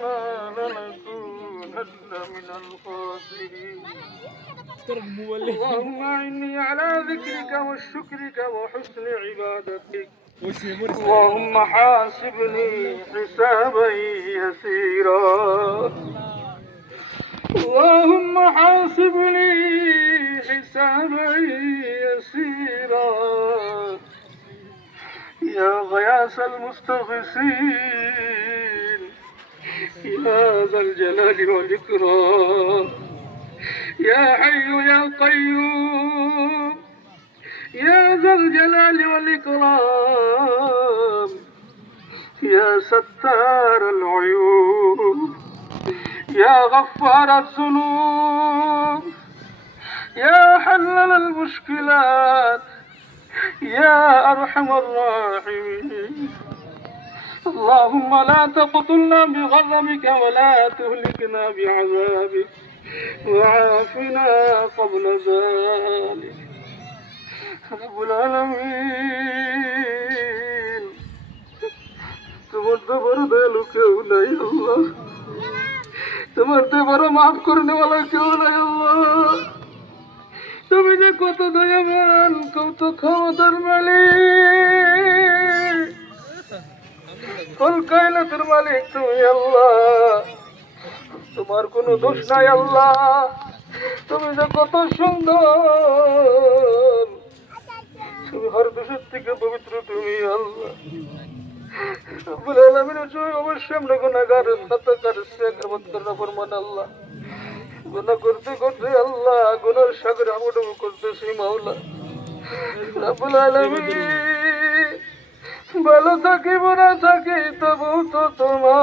لنكونن من الخاسرين اللهم إني على ذكرك وشكرك وحسن عبادتك اللهم حاسبني حسابا يسيرا اللهم حاسبني حسابا يسيرا يا غياث المستغيثين يا ذا الجلال والإكرام يا حي يا قيوم يا ذا الجلال والإكرام يا ستار العيوب يا غفار الذنوب يا حلل المشكلات يا أرحم الراحمين اللهم لا تقتلنا بغضبك ولا تهلكنا بعذابك وعافنا قبل ذلك رب العالمين তোমার তো বড় দয়ালু কেউ নাই আল্লাহ তোমার তো বড় মাফ করনে वाला কেউ নাই আল্লাহ তুমি যে কত দয়াবান কত ক্ষমতার মালিক কুল কায়নাতের মালিক তুমি আল্লাহ তোমার কোনো দোষ নাই আল্লাহ তুমি যে কত সুন্দর তুমি হর দোষের থেকে পবিত্র তুমি আল্লাহ রব্বুল আলামিনের জন্য অবশ্যই আমরা গুনাহগার খাতাকার সেকরবত ফরমান আল্লাহ গুনাহ করতে করতে আল্লাহ গুনার সাগরে আমডুবু করতেছি মাওলা রব্বুল আলামিন ভালো থাকি বুড়া থাকি তবু তো তোমার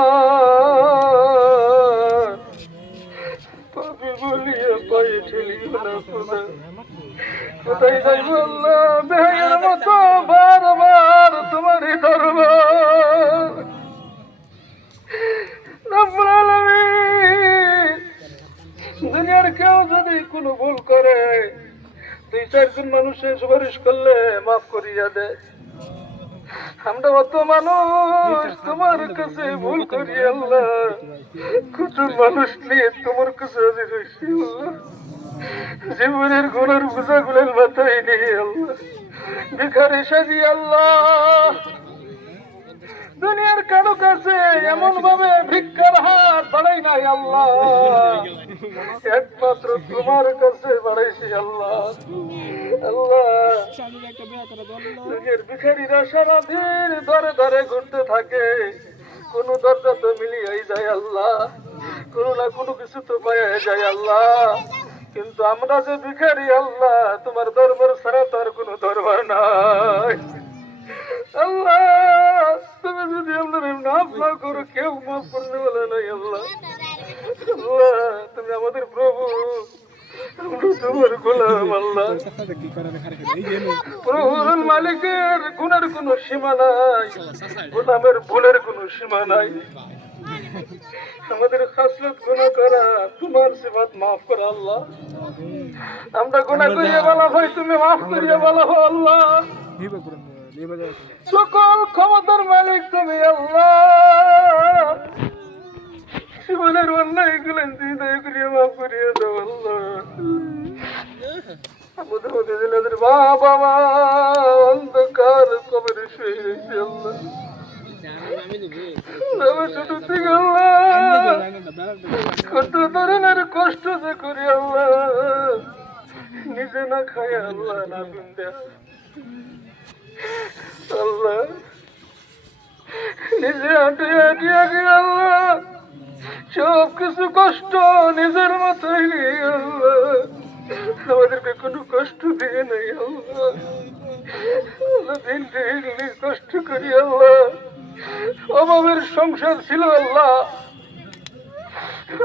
পাপি বলিয়ে পায়ে ঠেলিও না খোদা কোথায় যাইব আল্লাহ বেহের মতো বারবার তোমারই দরবার রব্বুল আলামিন দুনিয়ার কেউ যদি কোনো ভুল করে দুই চারজন মানুষের সুপারিশ করলে মাফ করিয়া দেয় আমরা অত মানুষ তোমার কাছে ভুল করি আল্লাহ কত মানুষ নিয়ে তোমার কাছে হাজির হয়েছি আল্লাহ জীবনের গুণের বোঝা গুলের মাথায় নেই আল্লাহ ভিখারি সাজি আল্লাহ দুনিয়ার কারো কাছে এমন ভাবে ভিক্ষার হাত বাড়াই নাই আল্লাহ একমাত্র তোমার কাছে বাড়াইছি আল্লাহ আল্লাহ দুনিয়ার ভিখারিরা সারাদিন ধরে ধরে ঘুরতে থাকে কোন দরজা তো মিলিয়ে যায় আল্লাহ কোনো না কোনো কিছু তো পাওয়া যায় আল্লাহ কিন্তু আমরা যে ভিখারি আল্লাহ তোমার দরবার ছাড়া তো আর কোনো দরবার নাই আল্লাহ তুমি যদি আপনার মাফ না করো কেউ মাফ করতে বলে নাই আল্লাহ আল্লাহ তুমি আমাদের প্রভু তোমার গোলাম আল্লাহ প্রভুর মালিকের গুণের কোনো সীমা নাই গোলামের ভুলের কোনো সীমা নাই আমাদের খাসলত গুনাহ করা তোমার সিফাত মাফ করো আল্লাহ আমরা গুনাহ করিয়া বলা হয় তুমি মাফ করিয়া বলা হো আল্লাহ সকল ক্ষমতার মালিক তুমি আল্লাহ জীবনের অন্যায় গুলেন দয়া করিয়া মাফ করিয়া দাও আল্লাহ আমাদের মধ্যে দিলের বাবা মা অন্ধকার কবরে শুয়ে রয়েছে আল্লাহ শুধু থেকে আল্লাহ কত ধরনের কষ্ট যে করি আল্লাহ নিজে না খায় আল্লাহ না বিন্দা আল্লাহ নিজে হাঁটিয়ে হাঁটিয়ে গিয়ে আল্লাহ সব কিছু কষ্ট নিজের মাথায় নিয়ে আল্লাহ আমাদেরকে কোনো কষ্ট দিয়ে নেই আল্লাহ দিন দিন কষ্ট করি আল্লাহ অভাবের সংসার ছিল আল্লাহ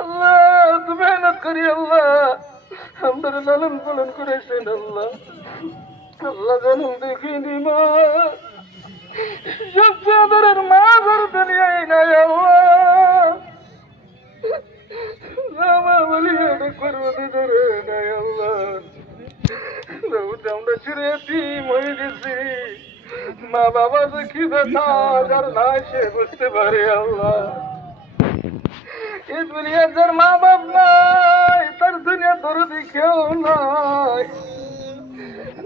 আল্লাহ তুমি মেহনত করি আল্লাহ আমাদের লালন পালন করেছেন আল্লাহ আল্লাহ জন্ম দেখিনি মা সবচেয়ে আদরের মা ঘর দুনিয়ায় নাই আল্লাহ মা বলি করবো ধরে নাই আল্লাহ আমরা ছিঁড়ে এতিম হয়ে গেছি মা বাবা যে কি ব্যথা যার নাই সে বুঝতে পারে আল্লাহ এই দুনিয়া যার মা বাপ নাই তার দুনিয়া দরদি কেউ নাই।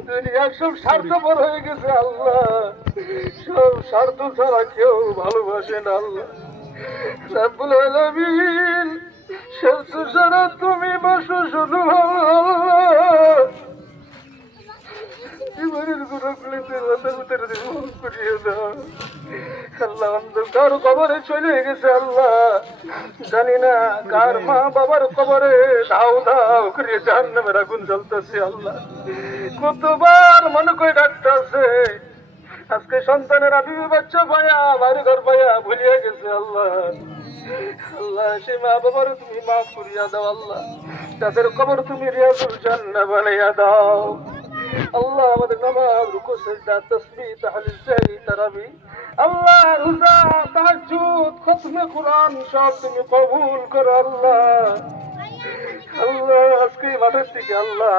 দুনিয়া সব স্বার্থপর হয়ে গেছে আল্লাহ, সব স্বার্থ ছাড়া কেউ ভালোবাসে না আল্লাহ রাব্বুল আলামিন। স্বার্থ ছাড়া তুমি বসো শুধু আল্লাহ। জীবনের গুণগুলিতে করিয়ে দাও আল্লাহ। অন্ধকার কবরে চলে গেছে আল্লাহ, জানি না কার মা বাবার কবরে দাও দাও করে জাহান্নামের আগুন জ্বলতেছে আল্লাহ। কতবার মনে করে ডাকতেছে, আজকে সন্তানের আবিবি বাচ্চা পায়া বাড়ি ঘর পায়া ভুলিয়ে গেছে আল্লাহ। আল্লাহ সে মা বাবার তুমি মাফ করিয়া দাও আল্লাহ, তাদের কবর তুমি রিয়াজুল জান্নাহ বানাইয়া দাও আল্লাহ। আমাদের নামাজ, রুকু, সিজদা, তাসবিহ, তাহলিল, তাহলিল, তারাবি আল্লাহ, রোজা, তাহাজ্জুদ, খতমে কোরআন সব তুমি কবুল করো আল্লাহ। আল্লাহ আজকে মাঠের থেকে আল্লাহ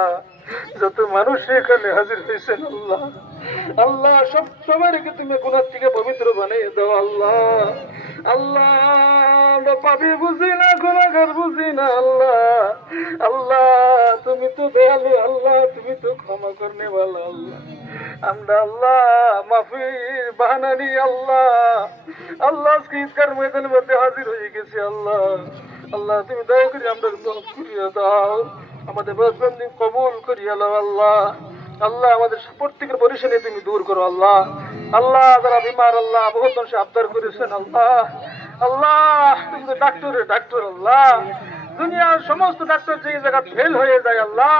যত মানুষ এখানে হাজির হয়েছেন আল্লাহ, আল্লাহ সব সবাইকে তুমি গুনাহ থেকে পবিত্র বানিয়ে দাও আল্লাহ। আল্লাহ আমরা পাপী বুঝি না, গুনাহগার বুঝি না আল্লাহ। আল্লাহ তুমি তো দয়ালু আল্লাহ, তুমি তো ক্ষমা করনে वाला আল্লাহ। আমরা আল্লাহ মাফির বাহানা নিয়ে আল্লাহ আল্লাহ আজকে ঈদগার ময়দানের মধ্যে হাজির হয়ে গেছি আল্লাহ। আল্লাহ তুমি দয়া করে আমরা মাফ করিয়া দাও, আমাদের বদবন্দি কবুল করিয়া দাও আল্লাহ। আল্লাহ আমাদের প্রত্যেকের পরিশানি তুমি দূর করো আল্লাহ। আল্লাহ যারা বিমার আল্লাহ বহুত মানুষ আবদার করেছেন আল্লাহ, আল্লাহ তুমি তো ডাক্তার আল্লাহ, দুনিয়ার সমস্ত ডাক্তার যে জায়গা ফেল হয়ে যায় আল্লাহ